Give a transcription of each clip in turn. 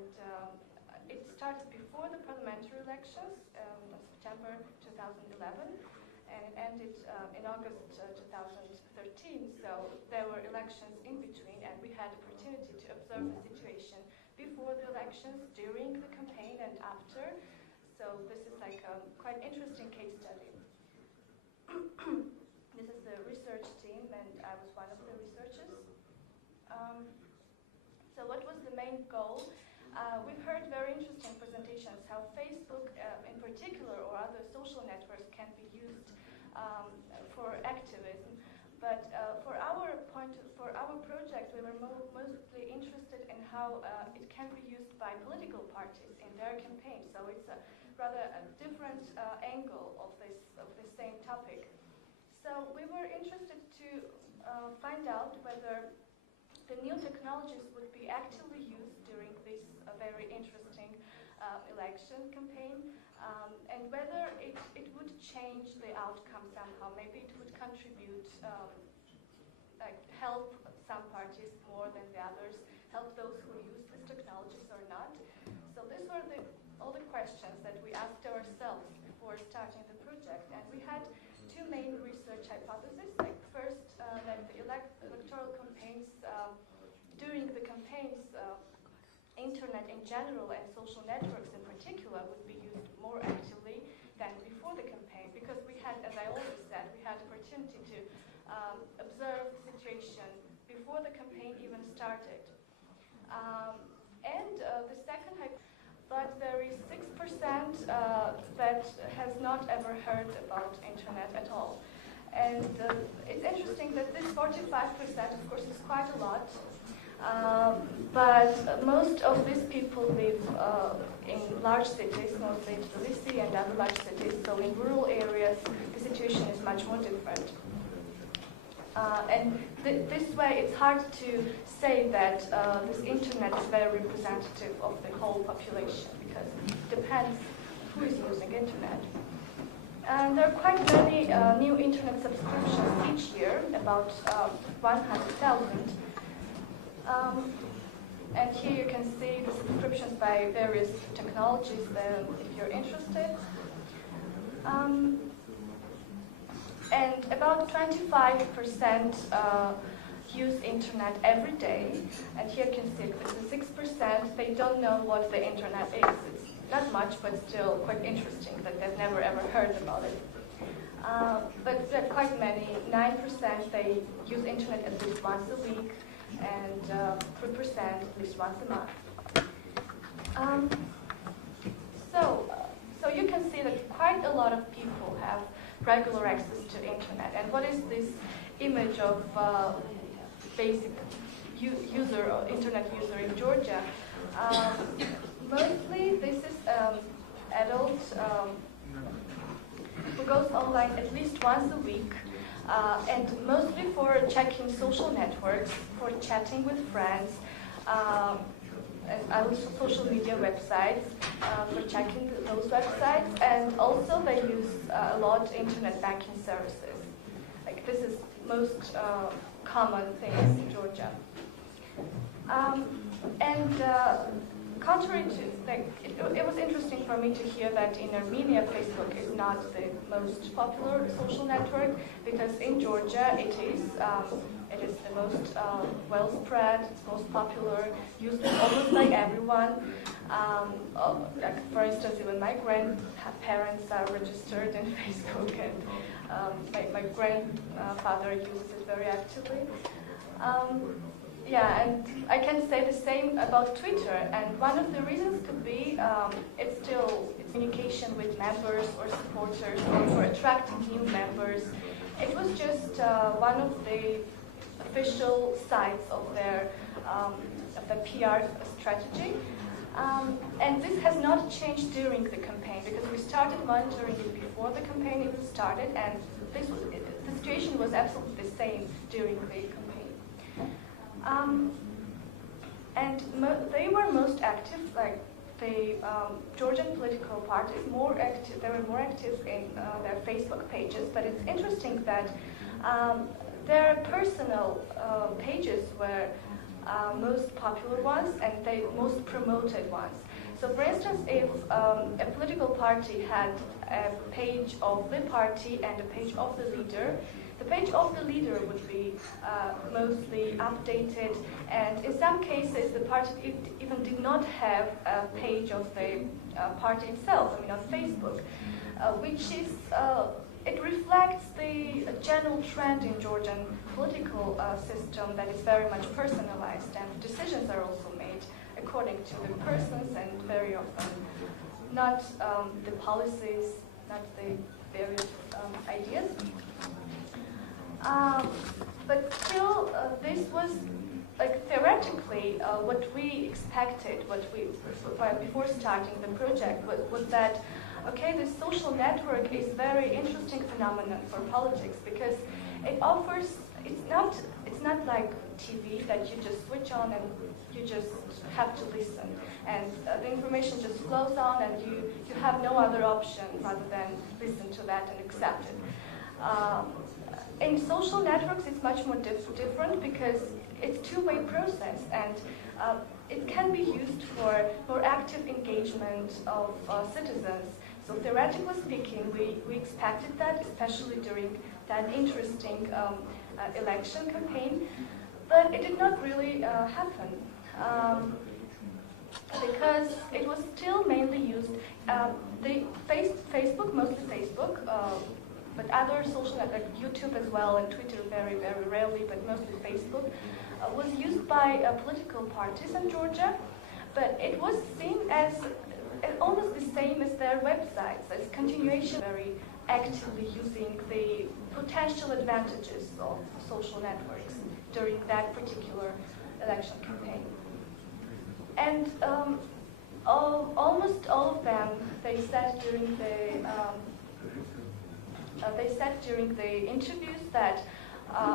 and it started before the parliamentary elections in September 2011, and it ended in August 2013. So there were elections in between, and we had the opportunity to observe the situation before the elections, during the campaign, and after. So this is like a quite interesting case study. This is the research team, and I was one of the researchers. So what was the main goal? We've heard very interesting presentations how Facebook in particular or other social networks can be used for activism. But for our project, we were mostly interested in how it can be used by political parties in their campaigns. So it's a rather a different angle of the same topic. So we were interested to find out whether the new technologies would be actively used during this very interesting election campaign, and whether it would change the outcome somehow. Maybe it would contribute, like help some parties more than the others, help those who use these technologies or not. So these were all the questions that we asked ourselves before starting the project, and we had two main research hypotheses. Like first, that the electoral campaigns, during the campaigns, internet in general and social networks in particular would be used more actively than before the campaign, because we had, as I already said, we had the opportunity to observe the situation before the campaign even started. And the second hypothesis, but there is 6% that has not ever heard about internet at all. And it's interesting that this 45%, of course, is quite a lot. But most of these people live in large cities, mostly in Tbilisi and other large cities. So in rural areas, the situation is much more different. And this way, it's hard to say that this internet is very representative of the whole population, because it depends who is using internet. And there are quite many new internet subscriptions each year, about 100,000. And here you can see the subscriptions by various technologies if you're interested. And about 25% use internet every day. And here you can see the 6%, they don't know what the internet is. It's not much, but still quite interesting that they've never ever heard about it. But there are quite many, 9%, they use internet at least once a week, and 3% at least once a month. So you can see that quite a lot of people have regular access to internet. And what is this image of basic user or internet user in Georgia? Mostly this is adult who goes online at least once a week, and mostly for checking social networks, for chatting with friends, and other social media websites, for checking those websites, and also they use a lot internet banking services. Like this is most common things in Georgia. Contrary to, it was interesting for me to hear that in Armenia, Facebook is not the most popular social network, because in Georgia it is the most well spread, it's most popular, used almost by everyone. Like for instance, even my grandparents are registered in Facebook, and my grandfather uses it very actively. Yeah, and I can say the same about Twitter, and one of the reasons could be it's still communication with members or supporters, or for attracting new members. It was just one of the official sites of their PR strategy, and this has not changed during the campaign, because we started monitoring it before the campaign even started, and the situation was absolutely the same during the campaign. And they were most active, like the Georgian political parties, they were more active in their Facebook pages, but it's interesting that their personal pages were most popular ones and the most promoted ones. So for instance, if a political party had a page of the party and a page of the leader, the page of the leader would be mostly updated, and in some cases the party even did not have a page of the party itself, I mean on Facebook, which is, it reflects the general trend in Georgian political system that is very much personalized, and decisions are also made according to the persons and very often not the policies, not the various ideas. But still, this was like theoretically what we expected, before starting the project was that, okay, this social network is very interesting phenomenon for politics because it offers, it's not like TV that you just switch on and you just have to listen, and the information just flows on and you have no other option rather than listen to that and accept it. In social networks, it's much more different because it's a two-way process, and it can be used for more active engagement of citizens. So theoretically speaking, we expected that, especially during that interesting election campaign, but it did not really happen because it was still mainly used, Facebook, mostly Facebook, but other social networks, like YouTube as well, and Twitter very, very rarely, but mostly Facebook, was used by political parties in Georgia, but it was seen as almost the same as their websites, as continuation, very actively using the potential advantages of social networks during that particular election campaign. And almost all of them, they said during the interviews that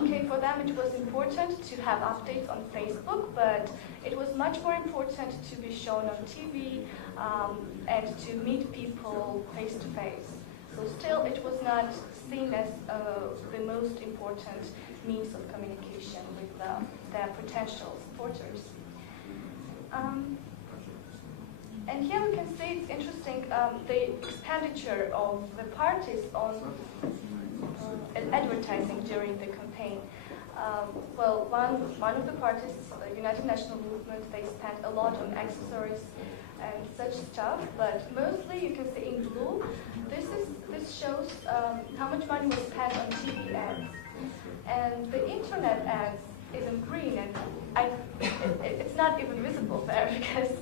okay, for them it was important to have updates on Facebook, but it was much more important to be shown on TV and to meet people face to face. So still, it was not seen as the most important means of communication with their potential supporters. And here we can see it's interesting the expenditure of the parties on advertising during the campaign. Well, one of the parties, the United National Movement, they spent a lot on accessories and such stuff, but mostly you can see in blue. This shows how much money was spent on TV ads, and the internet ads is in green, and it's not even visible there because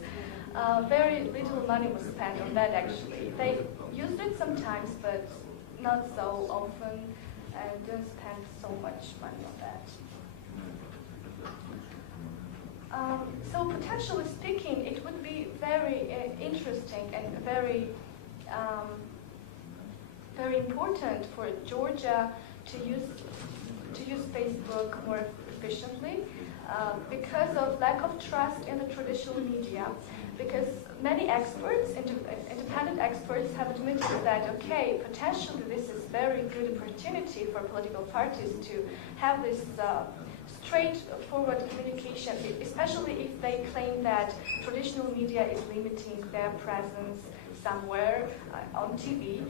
very little money was spent on that actually. They used it sometimes, but not so often, and didn't spend so much money on that. So potentially speaking, it would be very interesting and very very important for Georgia to use Facebook more efficiently because of lack of trust in the traditional media. Because many experts, independent experts, have admitted that, okay, potentially this is very good opportunity for political parties to have this straightforward communication, especially if they claim that traditional media is limiting their presence somewhere on TV.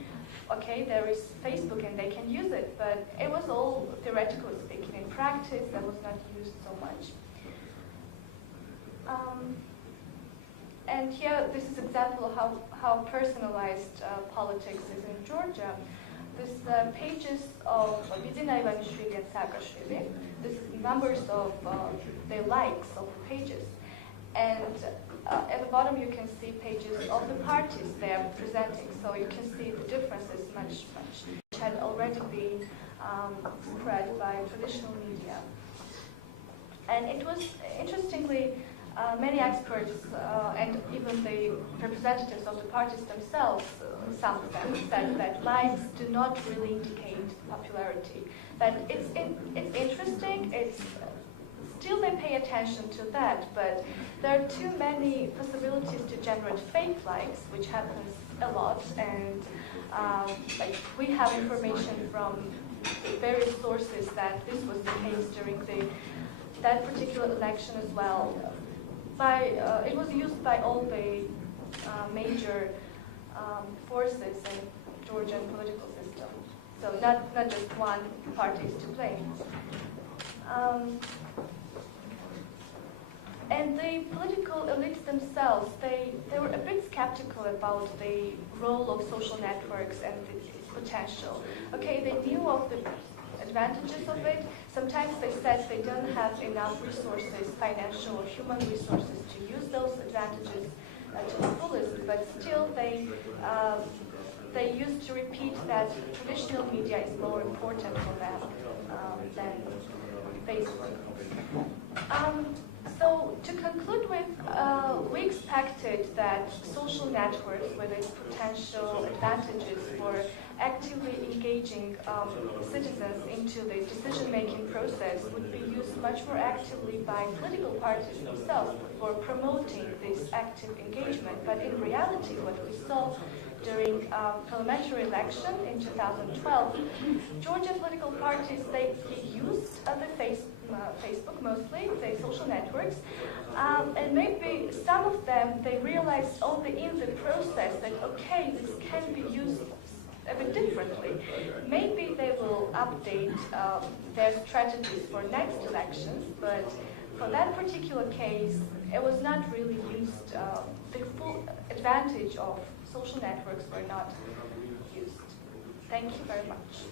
Okay, there is Facebook and they can use it, but it was all theoretically speaking. In practice, that was not used so much. And here, this is an example of how personalized politics is in Georgia. This pages of Vidina Ivanishvili and Saakashvili. This is numbers of the likes of pages. And at the bottom, you can see pages of the parties they are presenting. So you can see the differences much, which had already been spread by traditional media. And it was, interestingly, many experts and even the representatives of the parties themselves, some of them said that likes do not really indicate popularity. That it's interesting, it's still they pay attention to that, but there are too many possibilities to generate fake likes, which happens a lot, and like we have information from various sources that this was the case during the that particular election as well. It was used by all the major forces in Georgian political system. So not just one party is to blame. And the political elites themselves, they were a bit skeptical about the role of social networks and its potential. Okay, they knew of the advantages of it. Sometimes they said they don't have enough resources, financial or human resources, to use those advantages to the fullest, but still they used to repeat that traditional media is more important for them than Facebook. So to conclude with, we expected that social networks, with its potential advantages for actively engaging citizens into the decision-making process, would be used much more actively by political parties themselves for promoting this active engagement. But in reality, what we saw during parliamentary election in 2012, Georgian political parties, they used the Facebook mostly, the social networks, and maybe some of them, they realized only in the process that, okay, this can be used a bit differently. Maybe they will update their strategies for next elections, but for that particular case, it was not really used, the full advantage of social networks were not used. Thank you very much.